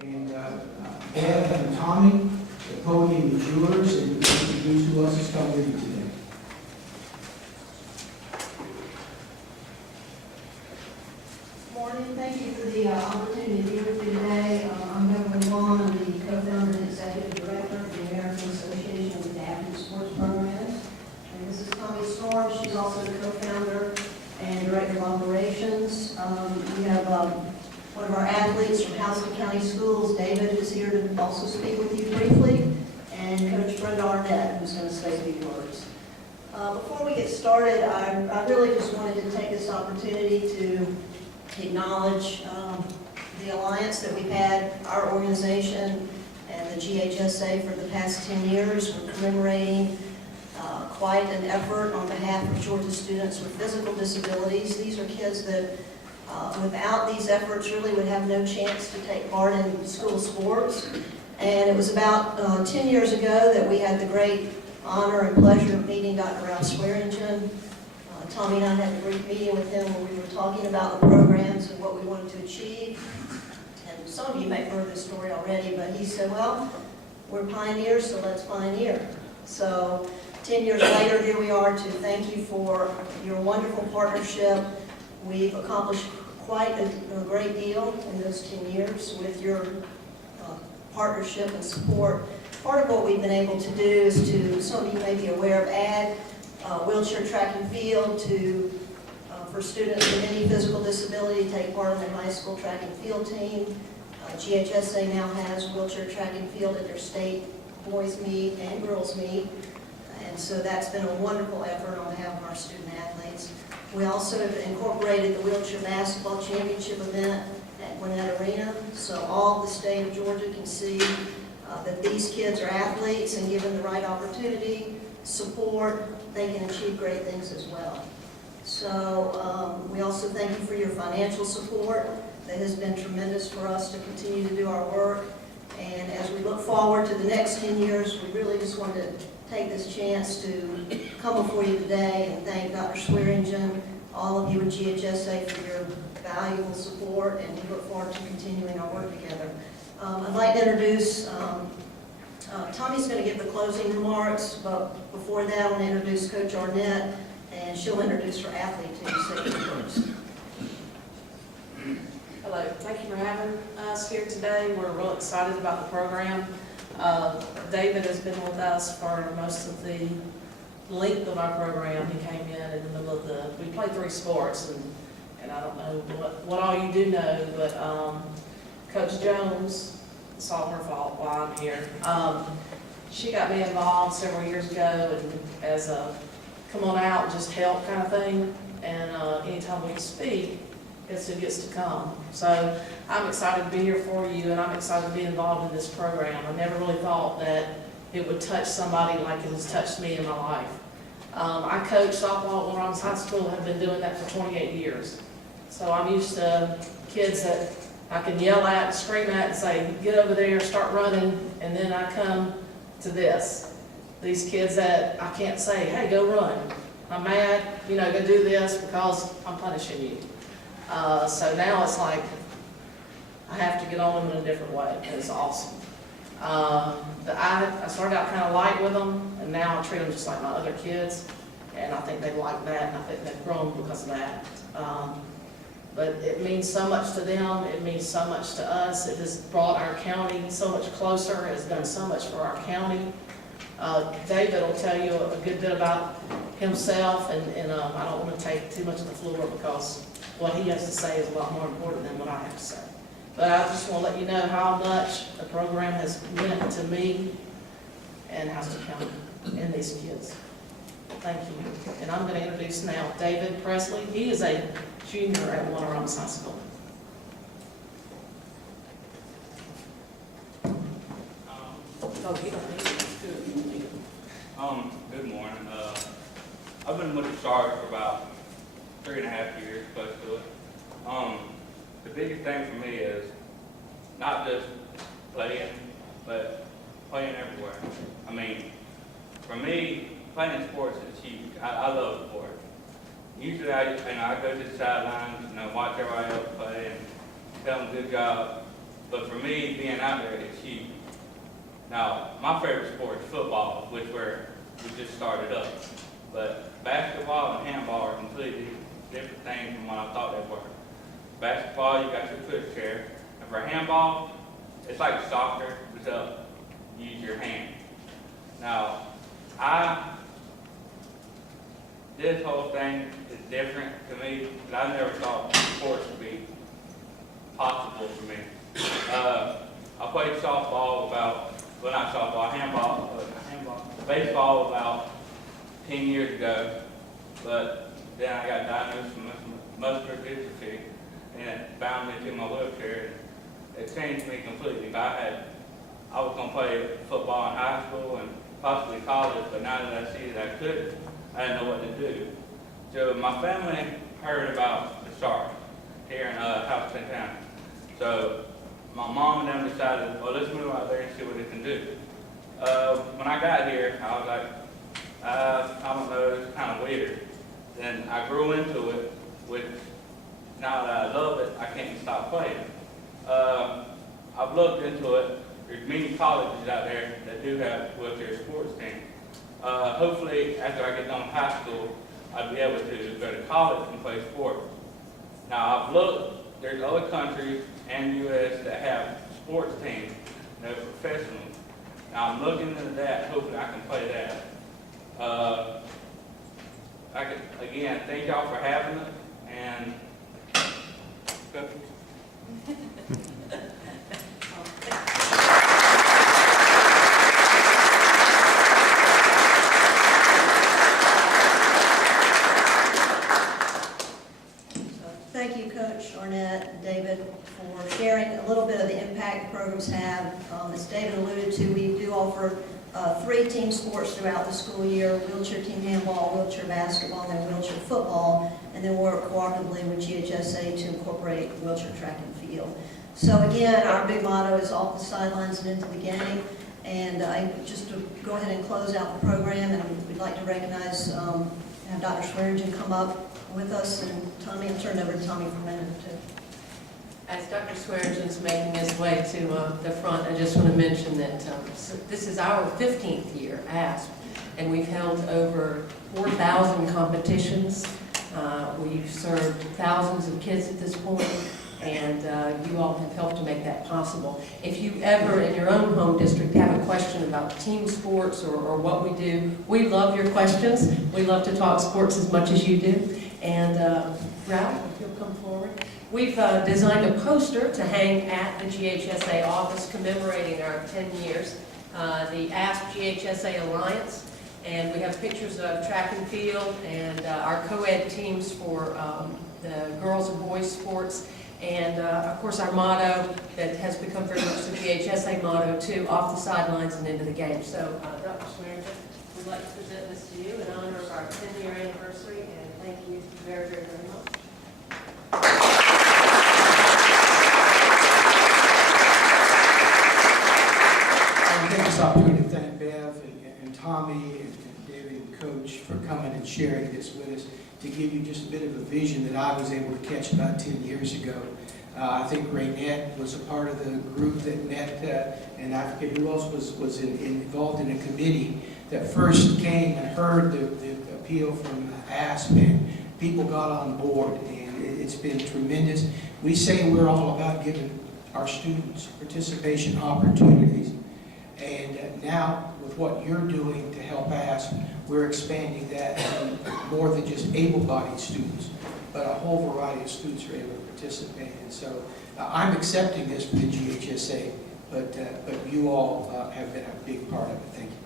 And Bev and Tommy, the podium is yours, and you can introduce who else has come with you today. Morning. Thank you for the opportunity to be with you today. I'm Beverly Vaughn. I'm the co-founder and executive director of the American Association of Adaptive Sports Programs. And this is Tommy Storm. She's also the co-founder and director of operations. We have one of our athletes from Houston County Schools, David, who's here to also speak with you briefly, and Coach Brenda Arnett, who's going to say a few words. Before we get started, I really just wanted to take this opportunity to acknowledge the alliance that we've had, our organization and the GHSA for the past 10 years. We're commemorating quite an effort on behalf of Georgia students with physical disabilities. These are kids that without these efforts really would have no chance to take part in school sports. And it was about 10 years ago that we had the great honor and pleasure of meeting Dr. Ralph Swearingen. Tommy and I had a great meeting with him where we were talking about the programs and what we wanted to achieve. And some of you may have heard this story already, but he said, well, we're pioneers, so let's pioneer. So 10 years later, here we are to thank you for your wonderful partnership. We've accomplished quite a great deal in those 10 years with your partnership and support. Part of what we've been able to do is to, some of you may be aware of, add wheelchair track and field to for students with any physical disability to take part in their high school track and field team. GHSA now has wheelchair track and field at their state boys meet and girls meet. And so that's been a wonderful effort on behalf of our student athletes. We also have incorporated the wheelchair basketball championship event at Gwinnett Arena, so all the state of Georgia can see that these kids are athletes, and given the right opportunity, support, they can achieve great things as well. So we also thank you for your financial support. That has been tremendous for us to continue to do our work. And as we look forward to the next 10 years, we really just wanted to take this chance to come before you today and thank Dr. Swearingen, all of you at GHSA for your valuable support, and we look forward to continuing our work together. I'd like to introduce, Tommy's going to give the closing remarks, but before that I want to introduce Coach Arnett, and she'll introduce her athlete to you say the words. Hello, thank you for having us here today. We're real excited about the program. David has been with us for most of the length of our program. He came in the middle of we play 3 sports, and I don't know what all you do know, but Coach Jones, it's all her fault why I'm here. She got me involved several years ago and as a come on out and just help kind of thing, and anytime we speak, it's who gets to come. So I'm excited to be here for you, and I'm excited to be involved in this program. I never really thought that it would touch somebody like it has touched me in my life. I coached softball at Warren High School, have been doing that for 28 years. So I'm used to kids that I can yell at and scream at and say, get over there, start running, and then I come to this. These kids that I can't say, hey, go run. I'm mad, go do this because I'm punishing you. So now it's like I have to get on them in a different way. It's awesome. I started out kind of light with them, and now I treat them just like my other kids, and I think they like that, and I think they've grown because of that. But it means so much to them. It means so much to us. It has brought our county so much closer. It has done so much for our county. David will tell you a good bit about himself, and I don't want to take too much of the floor because what he has to say is a lot more important than what I have to say. But I just want to let you know how much the program has meant to me and Houston County and these kids. Thank you. And I'm going to introduce now David Presley. He is a junior at Warren High School. Oh, you don't need it. Good morning. I've been with the Sharks for about 3.5 years, close to it. The biggest thing for me is not just playing, but playing everywhere. I mean, for me, playing sports is huge. I love sport. Usually I go to the sidelines, watch everybody else play and tell them good job. But for me, being out there, it's huge. Now, my favorite sport is football, which where we just started up. But basketball and handball are completely different things from what I thought they were. Basketball, you got your pushchair. And for handball, it's like soccer, except you use your hand. Now, this whole thing is different to me, because I never thought sports would be possible for me. I played softball baseball about 10 years ago, but then I got diagnosed with muscular dystrophy, and it bound me to my wheelchair. It changed me completely. I was going to play football in high school and possibly college, but now that I see that I couldn't, I didn't know what to do. So my family heard about the Sharks here in Houston County. So my mom and them decided, well, let's move out there and see what it can do. When I got here, I was like, I don't know, it's kind of weird. Then I grew into it, which now that I love it, I can't stop playing. I've looked into it. There's many colleges out there that do have wheelchair sports teams. Hopefully, after I get done with high school, I'll be able to go to college and play sports. Now, I've looked, there's other countries and the U.S. that have sports teams that are professional. Now, I'm looking into that. Hopefully, I can play that. Again, thank y'all for having us, and Thank you, Coach Arnett and David, for sharing a little bit of the impact the programs have. As David alluded to, we do offer 3 team sports throughout the school year: wheelchair team handball, wheelchair basketball, and wheelchair football, and then work cooperatively with GHSA to incorporate wheelchair track and field. So again, our big motto is off the sidelines and into the game. And just to go ahead and close out the program, and we'd like to recognize, have Dr. Swearingen come up with us, and Tommy, I'll turn it over to Tommy for a minute or two. As Dr. Swearingen's making his way to the front, I just want to mention that this is our 15th year, ASP, and we've held over 4,000 competitions. We've served thousands of kids at this point, and you all have helped to make that possible. If you ever, in your own home district, have a question about team sports or what we do, we love your questions. We love to talk sports as much as you do. And Ralph, if you'll come forward. We've designed a poster to hang at the GHSA office commemorating our 10 years, the Ask GHSA Alliance, and we have pictures of track and field and our co-ed teams for the girls and boys sports, and of course our motto that has become very much the GHSA motto too: off the sidelines and into the game. So Dr. Swearingen, we'd like to present this to you in honor of our 10-year anniversary, and thank you very, very, very much. I take this opportunity to thank Bev and Tommy and David and Coach for coming and sharing this with us, to give you just a bit of a vision that I was able to catch about 10 years ago. I think Raynette was a part of the group that met, and I forget who else was involved in a committee that first came and heard the appeal from ASP, and people got on board, and it's been tremendous. We say we're all about giving our students participation opportunities, and now with what you're doing to help ASP, we're expanding that to more than just able-bodied students, but a whole variety of students are able to participate. And so I'm accepting this for the GHSA, but you all have been a big part of it. Thank you.